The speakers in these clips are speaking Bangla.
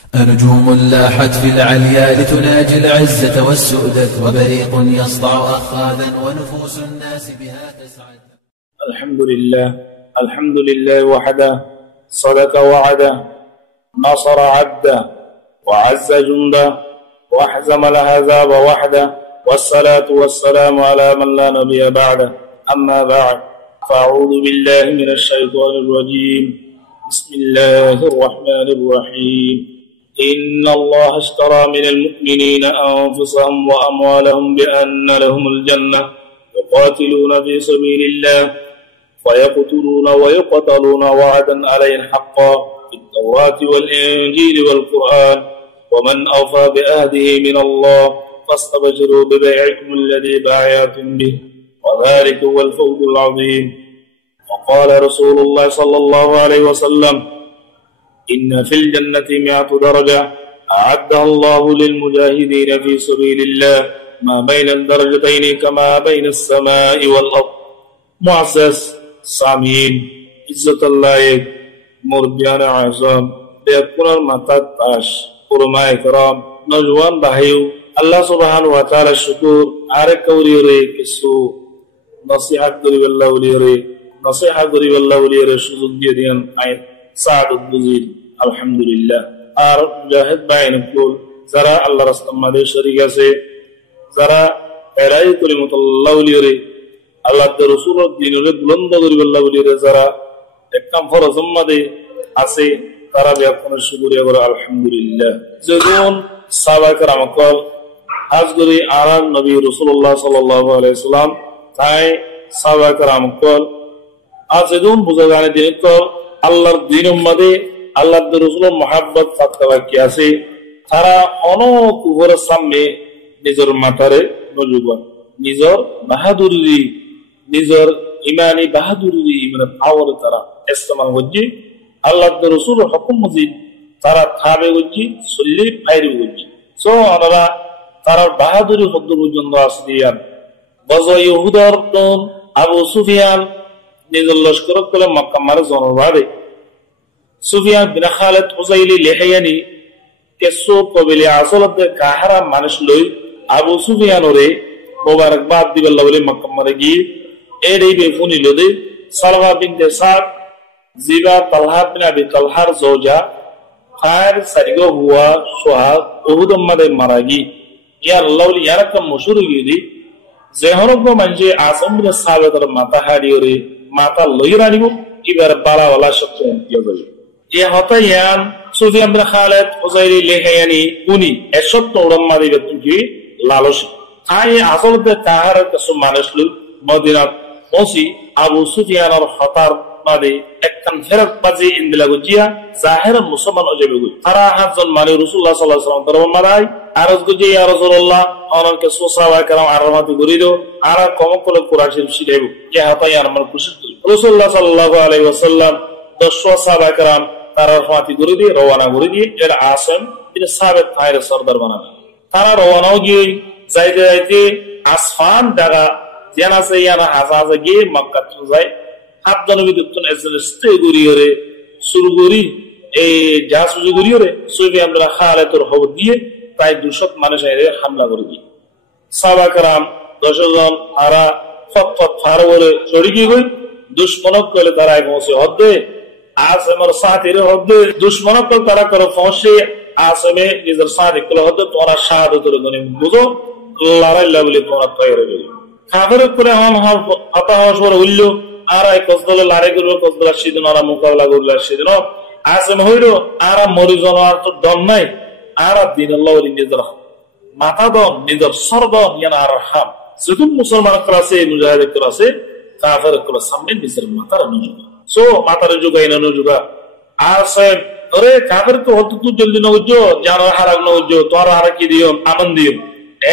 أنجوم لاحت في العليا لتناجي العزة والسؤدد، وبريق يسطع أخاذا ونفوس الناس بها تسعد. الحمد لله وحده، صدق وعده، نصر عبده، وعز جنده، واحزم الأحزاب وحده، والصلاة والسلام على من لا نبي بعده. أما بعد، فأعوذ بالله من الشيطان الرجيم. بسم الله الرحمن الرحيم. إن الله اشترى من المؤمنين أنفسهم وأموالهم بأن لهم الجنة يقاتلون في سبيل الله فيقتلون ويقتلون وعدا عليه حقا في التوراة والإنجيل والقرآن، ومن أوفى بعهده من الله فاستبشروا ببيعكم الذي بايعتم به، وذلك هو الفوز العظيم. وقال رسول الله صلى الله عليه وسلم: إن في الجنة 100 درجة أعدها الله للمجاهدين في سبيل الله ما بين الدرجتين كما بين السماء والأرض. معزز سامعين، عزت الله مربیان اعظم، بیاکونر ماتات تاش علماء کرام، نوجوان بھائیو، اللہ سبحانہ وتعالی شکر آرے کوری رے کسو نصیحت کری واللہ ولی رے نصیحت کری واللہ ولی رے সুযোগ দিয়ে দিয়েন আই সাদ বুজির। আলহামদুলিল্লাহ। আর মুজাহিদ ভাইন কুল যারা আল্লাহর রাস্তায় মাঝে শরীক আছে, যারা এরাই কলিমাতুল্লাহ ওলি রে আল্লাহর রাসূলের দ্বীনের বুলন্দ করি আল্লাহ ওলি রে যারা একদম ফরজ মাঝে আছে, তারা বিয়াকুনের শুকরিয়া করে আলহামদুলিল্লাহ। যখন সাহাবা کرام কল হাজ করি আর নবী রাসূলুল্লাহ সাল্লাল্লাহু আলাইহি সাল্লাম তাই সাহাবা کرام কল আজ যখন বুঝা জানে দিন তো আল্লাহর দ্বীনের মধ্যে আল্লাহর রাসূলের মহব্বত ফাতওয়া কি আছে, তারা অনেক উপর সামনে নিজের মাথারে নজুবা, নিজের বাহাদুরি, নিজের ইমানি বাহাদুরি, ইমানে পাওয়ার তারা ইস্তেমাল করছে। আল্লাহর রাসূলের হুকুম মজিদ তারা থাবে করছে, সল্লি ফাইরি করছে। সো ওনারা তারা বাহাদুরি হদ্দ পর্যন্ত আসিয়ান। গজওয়ে ইহুদার আবু সুফিয়ান নিজের লস্কর করে মক্কা মারে জনবাদে সুফিয়ান বিন খালিদ হুযাইলি লিহায়ানি কেসো কবিলে আসলতে কাহারা মানুষ লই আবু সুফিয়ানরে মোবারকবাদ দিবেল্লাহ বলে মক্কা মারে গিয়ে এডই বেফুনি লদে সালমা বিনতে সাদ জিবা তালহা বিন আবি তালহার জওজা খায়র সারিগো হুয়া সুহাগ উহুদ মারে মারাগি ইয়া আল্লাহ ওলি ইয়ারকম মশহুর গিদি যেহরব মানজে আসম বিন সাবেতর মাথা হারিয়রে মাথা লইরা নিব এবার বালাওয়ালা শব্দ দিয়ে যাবে। এ হতায়ান সুফিয়ান বিন খালিদ হুযাইলি লিহায়ানি উনি এসব তোড়ম মারি বেতুকি লালস তাই আসলতে তাহার কিছু মানুষ লোক মদিনাত পৌঁছি আবু সুফিয়ানের হতার মাঝে একখান ফেরত বাজি ইন্দিলা গুজিয়া জাহের মুসলমান অজবে গুই তারা 7 জন মানে রাসূলুল্লাহ সাল্লাল্লাহু আলাইহি ওয়াসাল্লাম দরবার মারাই আরজ গুজি ইয়া রাসূলুল্লাহ অনকে সাহাবা کرام আরমাতি গরিদো আর কম করে কুরআন শরীফ শিখাইবো যে হতায়ান আমার খুশি করি। রাসূলুল্লাহ সাল্লাল্লাহু আলাইহি ওয়াসাল্লাম 10 সাহাবা کرام তারা আরমাতি গরিদি রওনা করে দিয়ে এর আসম বিন সাবিত ফায়র সরদার বানানো। তারা রওনা গিয়ে যাইতে যাইতে আসফান জায়গা যেন আছে ইয়ানা হাজাজে গিয়ে মক্কা যায়। 7 জন বিদুন এজলিস্তে গরিয়রে সুরগুরি এই জাসুজি গরিয়রে সুফিয়ান বিন খালিদের হব দিয়ে প্রায় 200 মানুষ এর হামলা করে দিয়ে সাহাবা کرام 10 জন আরা ফতফত ফারওরে চড়ি গই দুশমনক কলে তারা পৌঁছে হদ্দে আসমের সাথীর হদ্দে দুশমনক তারা করে পৌঁছে আসমে নিজের সাথী কলে হদ্দে তোরা শাহাদাতের গনি বুঝো লড়াই লাগলে তোরা তৈরি হয়ে কাফের করে হম হতাশ হয়ে হইল আর এই কসদলে লড়াই করবে কসদলা সেদিন ওরা মোকাবেলা করবে সেদিন আসম হইল আর মরিজন আর তো দম নাই আর দিন আল্লাহ নিজের মাথা দম নিজের সরদম ইয়ান আর হাম যখন মুসলমান ক্লাসে মুজাহিদ ক্লাসে কাফের ক্লাস সামনে নিজের মাথার নজুগা সো মাথার যুগা ইনা নজুগা আর সাহেব আরে কাফের তো হত তু জলদি নজো জানো হারাগ নজো তোরা হারা কি দিও আমন দিও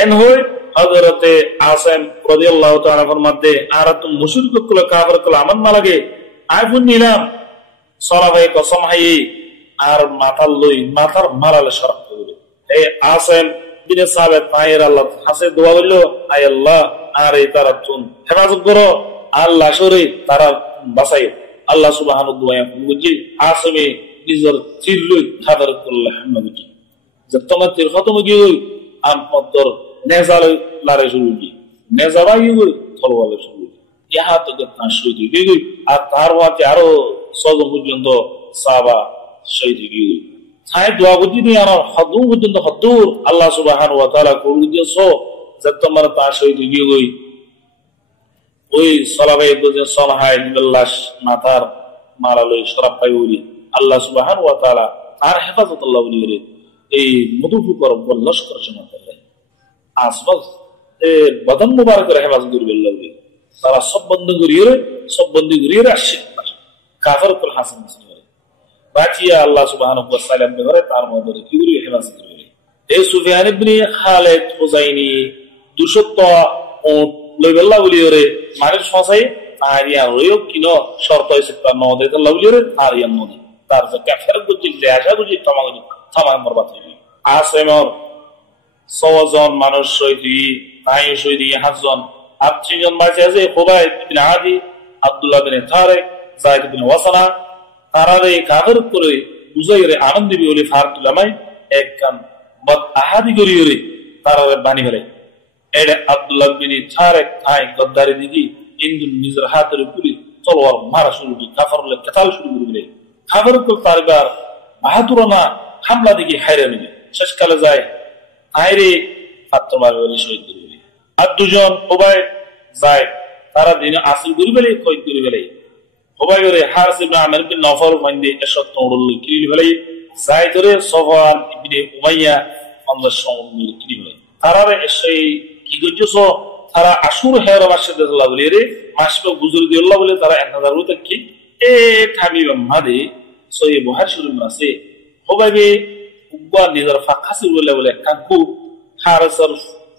এন হই হযরতে আসম রাদিয়াল্লাহু তাআলা ফরমাতে আর তুমি মুশরিক কুল কাফের কুল আমন না লাগে আইফুন নিলাম সরাবে কসম হাই আর মাথার লই মাথার মারালে শরফ করে এই আসম বিন সাবিত ফায়র আল্লাহ হাসে দোয়া হইলো আয় আল্লাহ আর এই তারা তুন হেফাজত করো আল্লাহ শরী তারা বাঁচাই আল্লাহ সুবহানাহু ওয়া তাআলা বুঝি আসমে নিজের চিল্লুই খাবার করলে হামলা তোমার তীর খতম গিয়ে আর মতর নেজালে লারে শুরু কি নেজাবা গিয়ে তলওয়ালে শুরু ইহা তো তার শহীদ গিয়ে আর তার ওয়াতে আরো 6 জন পর্যন্ত সাহাবা শহীদ গিয়ে ছায় দোয়া বুদ্ধি দিয়ে আর হদু পর্যন্ত হদুর আল্লাহ সুবহানাহু ওয়া তাআলা করে দিয়েছো যে তোমার তার শহীদ গিয়ে ওই সলাবাই বুঝে সনহাই বিল্লাহ মাথার মারালই শরাব পাই উড়ি আল্লাহ সুবহানাহু ওয়া তাআলা তার হেফাজত আল্লাহ উড়ি এই মধুপুকর লস্কর জমাতে আসবাস বদন মুবারকের হেফাজত করবে আল্লাহ উড়ি তারা সব বন্ধ করিয়ে আসছে কাফের কুল হাসান মুসলিম বাকিয়া আল্লাহ সুবহানাহু ওয়া তাআলা করে তার মধ্যে কি করে হেফাজত করবে এই সুফিয়ান ইবনে খালিদ হুজাইনি 200 উট লইবেল্লা বলিওরে মানের ফসাই আরিয়া রয়ো কিনো শর্ত হইছে তার নদে তো লইলেরে আরিয়া নদে তার যে কাফের বুঝি যে আশা বুঝি তামাম বরবাদ হইবে আসেমর 100 জন মানুষ শহীদি তাই শহীদি 7 জন আর 3 জন বাঁচে আছে খুবাইব ইবনে আদি আব্দুল্লাহ বিন তারিক যায়েদ বিন ওয়াসানা তারারে কাফের করে বুঝাইরে আনন্দ দিবি ওলি ফারতুলামাই এক কান বদ আহাদি করিরে তারারে বানি ফেলে এর আব্দুল্লাহ বিন তারিক তাই গদ্দারি দিগি ইন্দু নিজের হাতের পুরি তলোয়ার মারা শুরু করে কাফেরলে কাতাল শুরু করে কাফের কো তারগার বাহাদুরানা হামলা দিগি হায়রে নিবে শেষকালে যায় আইরে ফাতমার ওলি শহীদ করে আর 2 জন খুবাইব যায় তারা দিন আসল করে বলে কই করে বলে খুবাইবরে হারিস ইবনে আমির বিন নওফল মাইন্দে 100 কিল বলে যায় ধরে সফওয়ান ইবনে উমাইয়া 1500 কিল বলে তারা সেই কি গজছো তারা আশুর হের মাসে আল্লাহ বলে রে মাসবে গুজর দি আল্লাহ বলে তারা 1000 উত কি এ থামিবা মাদে সই বুখারী শরীফ আছে খুবাইবে উবা নিজের ফাকাসি বলে কাকু হারিসর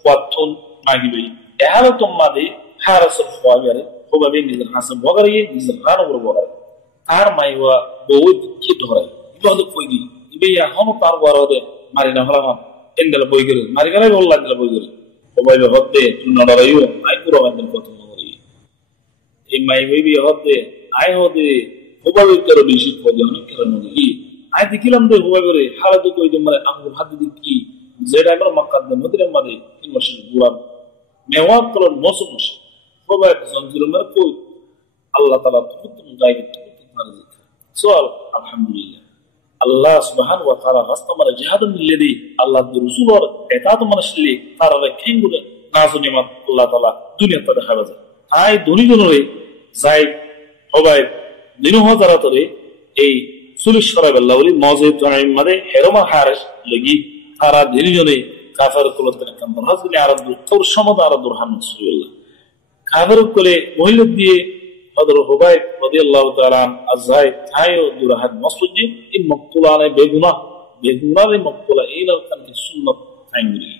ওয়াতুন মাগিবে এহালো তোমাদে হারিসর ফাওয়ারে খুবাইবে নিজের হাসব বগরে নিজের রান উপর বগরে আর মাইওয়া বহুত কি ধরে ইবাদত কই দি ইবেয়া হনো তার বরদে মারি না হলাম এন্ডাল বই গরে মারি গরে বললা দিলা বই গরে খুবাইবে হতে নড়াইও আই পুরো বান্দন কত মরি এই মাইবে হতে আই হতে খুবাইবে করে বেশি পদে অনেক কারণ কি আই দেখিলাম দে খুবাইবে হালাত কই দে মানে আঙ্গুর হাত দি কি যেটা আমরা মক্কার মদিনার মধ্যে 3 মাস ঘুরাম মেওয়াত করার মৌসুম খুবাইবে জঞ্জির মানে কই আল্লাহ তাআলা তুমি গাইবে তুমি সোয়াল আলহামদুলিল্লাহ আল্লাহ সুবহানাহু ওয়া তাআলা রাস্তামার জিহাদুল লিদি আল্লাহ রাসূলর ইতাআত মানশলি তারাবে কিংগুলে নাজুনিমাত আল্লাহ তাআলা দুনিয়াতে দেখাবে আই দুনিজনরে যাই খুবাইব দিনু হযরতরে এই সুলিশ শরাব আল্লাহ বলি মসজিদ জামিন মাদে হেরমা হারিস লাগি তারা দিনজনে কাফের কুলতে কাম হাজলি আরব তোর সমদ আরব দুরহান রাসূলুল্লাহ কাফের কুলে মহিলা দিয়ে হযরত খুবাইব রাদিয়াল্লাহু তাআলা আযাই তাইও দুরহান মসজিদ ইন মকতুলানে বেগুনারে মকতুলা ইলাল কানতি সুন্নাত তাইঙ্গি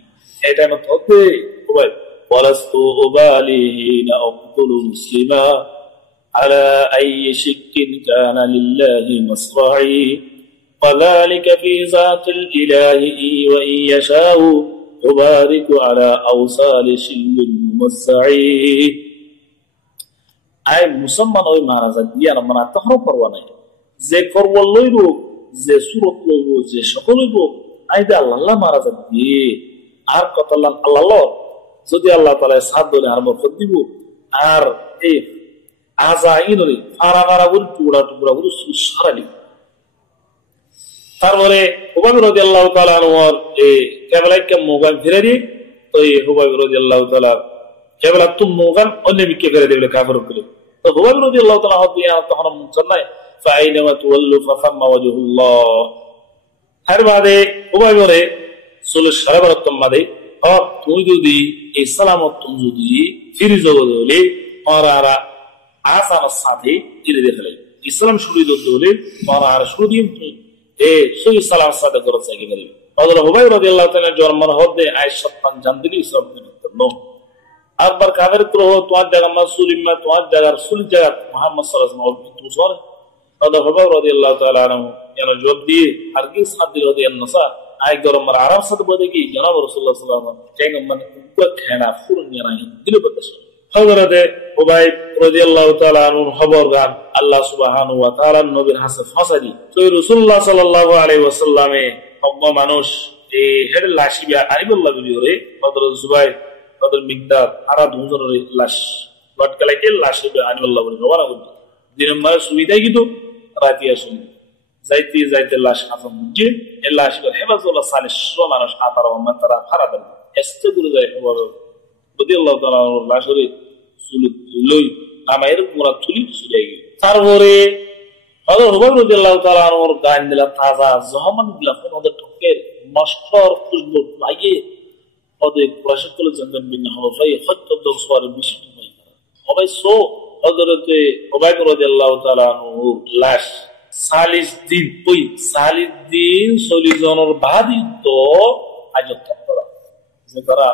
এটা মত হতে খুবাইব ওয়ালাস্তু উবালিহিনা আবতুল মুসলিমা على أي شك كان لله مصرعي وذلك في ذات الإله وإن يشاء يبارك على أوصال شلم الممسعي أي مسمى ওই মহারাজা দিয়া মানে তখন পরোয়া নাই যে করবল লইব যে সুরত লইব যে সকল লইব আইদা আল্লাহ মহারাজা দিয়ে আর কত আল্লাহ যদি আল্লাহ তাআলা সাথ ধরে আর বরকত দিব আর এই আজাইনরে ফারাফারা গুলো টুকরা টুকরা গুলো সারালি তারপরে খুবাইব রাদিয়াল্লাহু তাআলা আনহর এই কেবলাকে মুগান ফিরে দি তো এই খুবাইব রাদিয়াল্লাহু তাআলা কেবলা তুম মুগান অন্যবিকে ফিরে দিলে কাফের করে তো খুবাইব রাদিয়াল্লাহু তাআলা হদিয়া তখন মুসন্নাই ফাইনামা তুওয়াল্লু ফাসাম্মা ওয়াজহুল্লাহ হার বাদে খুবাইবরে সুলু শরাবতম মাদে আর তুই যদি এই সালামত তুমি যদি ফিরে যাওলে আরারা আসার সাথে ধীরে ধীরে ইসলাম শুরু হলে আর শুরু দিন এ সই সালাম সাথে করে চাই গেলে হযরত হুবাইব রাদিয়াল্লাহু তাআলা জন্মের হতে আয় সত্তান জানদিলি ইসলাম দিন একবার কাফের প্রহ তোমার জায়গা মাসুলিমা তোমার জায়গা রাসূল জায়গা মুহাম্মদ সাল্লাল্লাহু আলাইহি ওয়াসাল্লাম তুমি সর হযরত হুবাইব রাদিয়াল্লাহু তাআলা আনহু এর জবাব দিয়ে হারগিজ হাদির রাদিয়ান নসা আয় গরমর আরাম সাথে বলে কি জনাব রাসূলুল্লাহ সাল্লাল্লাহু আলাইহি ওয়াসাল্লাম কেন মানে খেনা ফুরন নিয়ে দিলে বলতে হযরত হুবাইব রাদিয়াল্লাহু তাআলা আনহুর খবর গান আল্লাহ সুবহানাহু ওয়া তাআলা নবীর হাসে ফাসাদি তো রাসূলুল্লাহ সাল্লাল্লাহু আলাইহি ওয়াসাল্লামে হক মানুষ এই হেড লাশি বিয়া আরিবুল্লাহ বিলিওরে বদর জুবাইর বদর মিকদাদ আরা দুজনের লাশ লটকালাইকে লাশি বিয়া আরিবুল্লাহ বলি রওনা করবে দিন মারে সুবিধা কিন্তু রাতি আসুন যাইতে যাইতে লাশ আফম বুঝে এই লাশ হেফাজুল্লাহ সালিশ মানুষ আতার রহমান তারা হারা দেন এসতে দূরে যায় রাদিয়াল্লাহু তাআলা লাশরে লই আমায়ের মোরা তুলি চলে গেল তারপরে হযরত হুবাইব রাদিয়াল্লাহু তাআলা ওর গান দিলা তাজা জহমান দিলা ওদের ঠকে মশকর খুশবু লাগে ওদের প্রশিক্ষণ জানতেন বিন হযরত হযরত দরসওয়ার বিশ হবে সো হযরত হুবাইব রাদিয়াল্লাহু তাআলা ওর লাশ 40 দিন ওই 40 দিন 40 জনের বাদই তো আজত করা যে তারা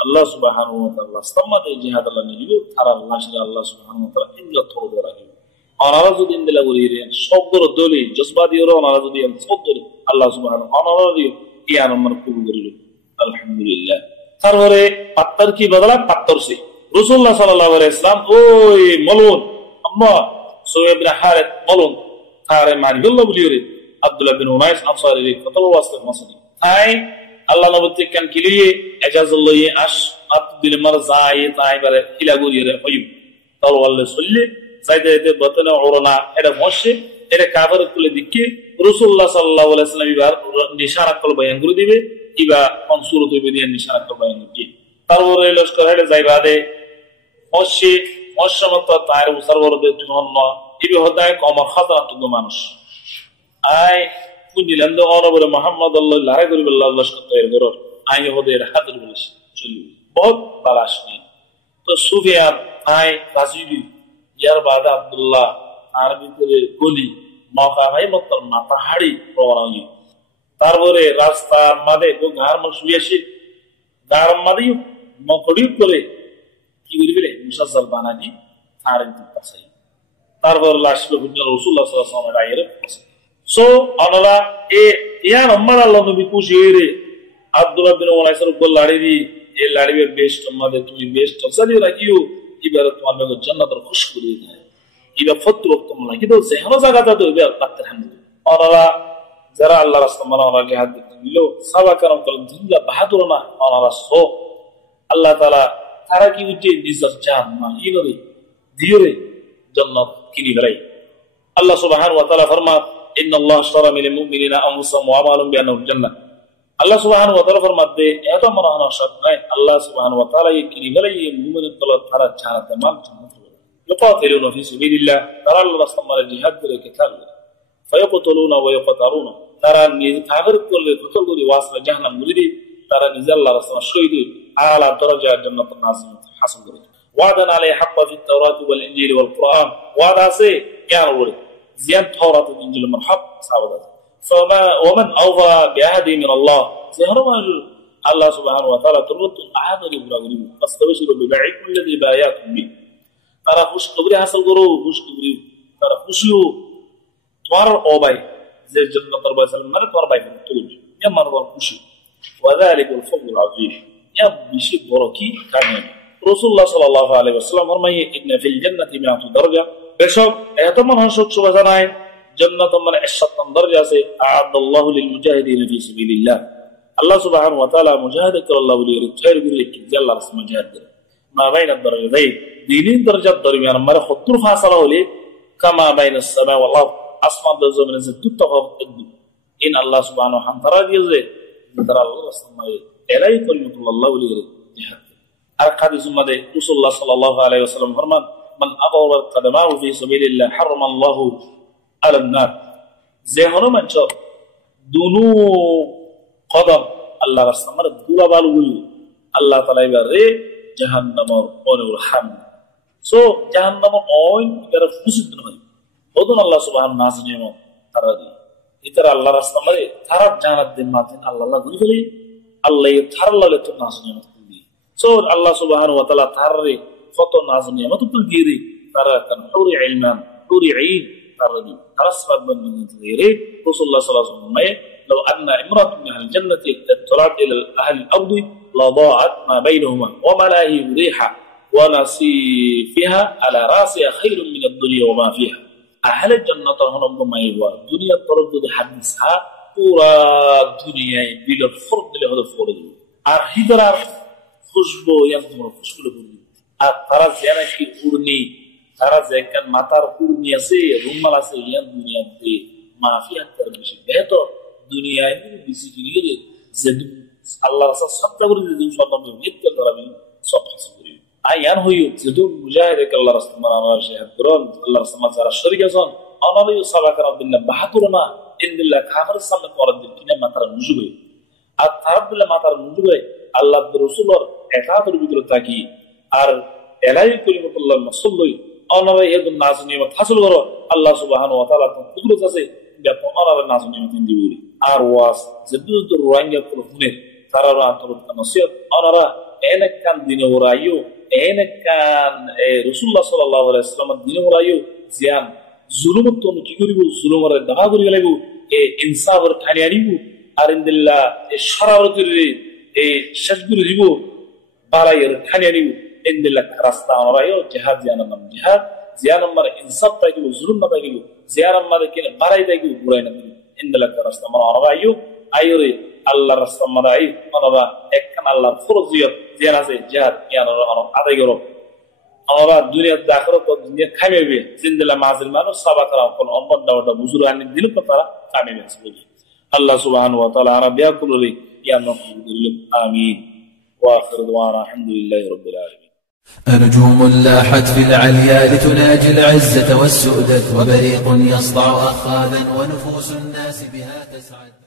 আল্লাহ সুবহানাহু ওয়া তাআলা সামাদে জিহাদ আল্লাহ নিলো তারা লাশরা আল্লাহ সুবহানাহু ওয়া তাআলা ইজ্জত করে রাখবে অনারা যদি ইন্দলা করিরে সবর দলি জজবাদি ওরা অনারা যদি সবর আল্লাহ সুবহানাহু অনারা দিয়ে ইয়ান আমার কবুল করিল আলহামদুলিল্লাহ তারপরে পাত্তর কি বদলা পাত্তর সে রাসূলুল্লাহ সাল্লাল্লাহু আলাইহি ওয়াসাল্লাম ওই মলুন আম্মা সুহাইব ইবনে হারিস মলুন তারে মারিগুল্লাহ বলিরে আব্দুল্লাহ বিন উনাইস আনসারী কতল ওয়াসতে মাসদি তাই আল্লাহ নবী কান কিলিয়ে এজাজুল্লাহ আশ আব্দুল মারজাই তাই বারে হিলা গরিরে হইব তাওয়াল্লে সল্লি যাইতে যাইতে বতনে ওরনা এটা মশে এটা কাভার তুলে দিকে রাসূলুল্লাহ সাল্লাল্লাহু আলাইহি ওয়াসাল্লাম এবার নিশানা কল বয়ান করে দিবে ইবা কোন সূরত হইবে দিয়ে নিশানা কল বয়ান করে তারপরে লস্কর হেডে যাইবা দে মশে মশমত তার সরবরদের জন্য ইবে হদায় কমর খাতাত মানুষ আই কুনিলেন দে অনবরে মুহাম্মদ আল্লাহ লারে করিবে আল্লাহ লস্কর তৈরি করো আই হদের হাতের বলিস চলি বহুত বালাশ নেই তো সুফিয়ান আই রাজিবি ইয়ার বাদা আব্দুল্লাহ আর ভিতরে গলি মকা ভাই মত মাথা হাড়ি প্রবণ তারপরে রাস্তার মাঝে গার মা শুয়েছি গার মাঝে মকড়ি করে কি করিবে মুসাজ্জাল বানানি আর পাশে তারপর লাশ রাসূলুল্লাহ সাল্লাল্লাহু আলাইহি ওয়াসাল্লাম সো আল্লাহ এ ইয়ার আম্মার আল্লাহ নবী কুশিরে আব্দুল্লাহ বিন উনাইসের উপর লাড়ি এ লাড়িবে বেস্ট আমাদের তুমি বেস্ট সালি রাখিও ইবারত তোমাকে জান্নাতের খুশবু দিয়ে দেয় ইবা ফত্র তোমরা কিন্তু যেহেন জায়গাটা তো ইবা পাত্র হামদ আল্লাহ যারা আল্লাহর রাস্তা মানে আমাকে হাত দিল সাবা কারণ কল জিন্দা বাহাদুর না আল্লাহ সো আল্লাহ তাআলা তারা কি উঠে নিজের জান না ইনরে দিয়রে জান্নাত কিনি গলাই আল্লাহ সুবহানাহু ওয়া তাআলা ফরমান ইন্নাল্লাহ আশতারা মিনাল মুমিনিনা আনফুসাহুম ওয়া আমালুহুম বিআন্নাহুম জান্নাহ আল্লাহ সুবহানাহু ওয়া তাআলা ফরমাতে এত মরানা শর্ত নাই আল্লাহ সুবহানাহু ওয়া তাআলা কিনি গলাই মুমিনের তলা তারা জান্নাতে মাল জান্নাত يقاتلون في سبيل الله ترى الله استمر الجهاد بالكتاب فيقتلون ويقتلون ترى نيتاغر كل قتل واصل جهنم مريد ترى نزل الله رسول شهيد على درجه جنة النعيم حسن وعدا عليه حق في التوراة والانجيل والقران وعدا سي يقول زيان التوراة والانجيل مرحب سعوده فما ومن اوفى بعهد من الله سيهرم الله سبحانه وتعالى تربط عهد الابراهيم فاستبشروا ببيعكم الذي بايعتم به তারা খুশখবরি হাসিল করো খুশখবরি তারা খুশিও তোমার ওবাই যে জান্নাতের বাসল মানে তোমার ভাই তুই ইয়া মারবার খুশি ওয়াযালিকুল ফাদলুল আযীম ইয়া বেশি বড় কি কামিয়াব রাসূলুল্লাহ সাল্লাল্লাহু আলাইহি ওয়াসাল্লাম ফরমায়ে ইন্না ফিল জান্নাতি মিআতু দারজা বেশক এত মানুষ সুবহানাল্লাহ জানায় জান্নাত মানে 107 দরজা আছে আ'আদাল্লাহু লিল মুজাহিদিন ফি সাবিলিল্লাহ আল্লাহ সুবহানাহু ওয়া তাআলা মুজাহিদকে আল্লাহ বলি তৈরি করে কি আল্লাহর রাস্তায় মুজাহিদ মা বাইনা দারজাতাইন دينين درجات درميان مرة خطر فاصلة ولي كما بين السماء والأرض أسمان الزمن زدت تفاوت إن الله سبحانه وتعالى ترى ديزه ترى الله سبحانه إلا يكلم الله ولي جهاد الحديث ماذا رسول الله صلى الله عليه وسلم فرمان من أضر قدمه في سبيل الله حرم الله على النار زهر من شر دونو قدم الله سبحانه دولا بالولي الله تعالى يبرئ جهنم ونور So jahannam oin itara fusid no odon Allah subhanahu wa ta'ala taradi itara Allah rasta mare tarab janat din matin Allah guri Allah taralla le to nasne mutuli so Allah subhanahu wa ta'ala tarre foto nasne mutul giri tarakan huri ilman huri ain taradi tarasbab bin giri Rasulullah sallallahu alaihi wasallam law anna imratun min al-jannati talat ila ahli al-ard la da'at ma bainahuma wa malahi riha ونصيفها على راسها خير من الدنيا وما فيها أهل الجنة هم ما يبغى الدنيا تردد حدثها পুরা দুনিয়ায় বিলত ফোর দিলে হয়তো ফোরে দিবে আর হিদার আর খুশবো ইয়ান তোমরা খুশবুলে করবে আর তারা যে নাকি উড়নি তারা যে একখান মাথার উড়নি আছে রুমাল আছে ইয়ান দুনিয়াতে মাফি আত্মার বেশি বেহতর দুনিয়ায় বেশি দুনিয়া যে আল্লাহ রাসূল সত্য করে যদি সন্তান মিথ্যা ধরাবে সব হাসিল করিবে আয়ান হইও যেহেতু মুজাহিদ আল্লাহ রাসূল মানার শেহাদ করুন আল্লাহ রাসূল যারা শরীক আছেন অনবী সাহাবায়ে বিল্লাহ বাহাদুরনা ইন্দিল্লাহ কাফিরের সামনে পরাদিন কিনা মাথার নুজুবে আর তারাবুল্লাহ মাথার নুজুবে আল্লাহ রাসূলের একাতের ভিতরে থাকি আর এলাই কলিমাতুল্লাহ মাসুল্লাহ অনবী এদুন নাজ নিয়মত হাসিল করো আল্লাহ সুবহানাহু ওয়া তাআলা কুদরত আছে ব্যাপক অনবী নাজ নিয়মত দিবি আর ওয়াস যেদুদ রোয়াঙ্গা করে শুনে তারা আন্তরিক নসিহত অনরা এনেকান দিনে ওরাইও এনেকান রাসূলুল্লাহ সাল্লাল্লাহু আলাইহি ওয়াসাল্লাম দিনে ওরাইও জিয়ান জুলুমত তো কি করিব জুলুমের দাবা করি গেলাইব ইনসাফের ঠানি আনিব আর ইনদিল্লাহ শরারতের শেষ করে দিব বাড়াইয়ের ঠানি আনিব ইনদিল্লাহ রাস্তা ওরাইও জিহাদ জিয়ান আমার ইনসাফ থাকিব জুলুম না থাকিব জিয়ান আমার কিনে বাড়াই থাকিব বুড়াই না থাকিব ইনদিল্লাহ রাস্তা আমার ওরাইও আইরে আল্লাহর রাস্তা মারাই অনবা একখান আল্লাহর ফরজিয়ত জিয়ান আছে জিহাদ ইয়ান আদায় করো আমরা দুনিয়ার আখিরাত দুনিয়া খাইবে জিন্দেলা মাজিল মানুষ সাবা করা কোন অম্বদ দাওটা বুজুর আনি দিল তো তারা খাইবে বলি আল্লাহ সুবহানাহু ওয়া তাআলা আরাবিয়া কুলি ইয়া নকুল আমিন ওয়া আখির দাওয়ানা আলহামদুলিল্লাহি রাব্বিল আলামিন نجوم لاحت في العليا لتناجي العزة والسؤدد وبريق يسطع أخاذا ونفوس الناس بها تسعد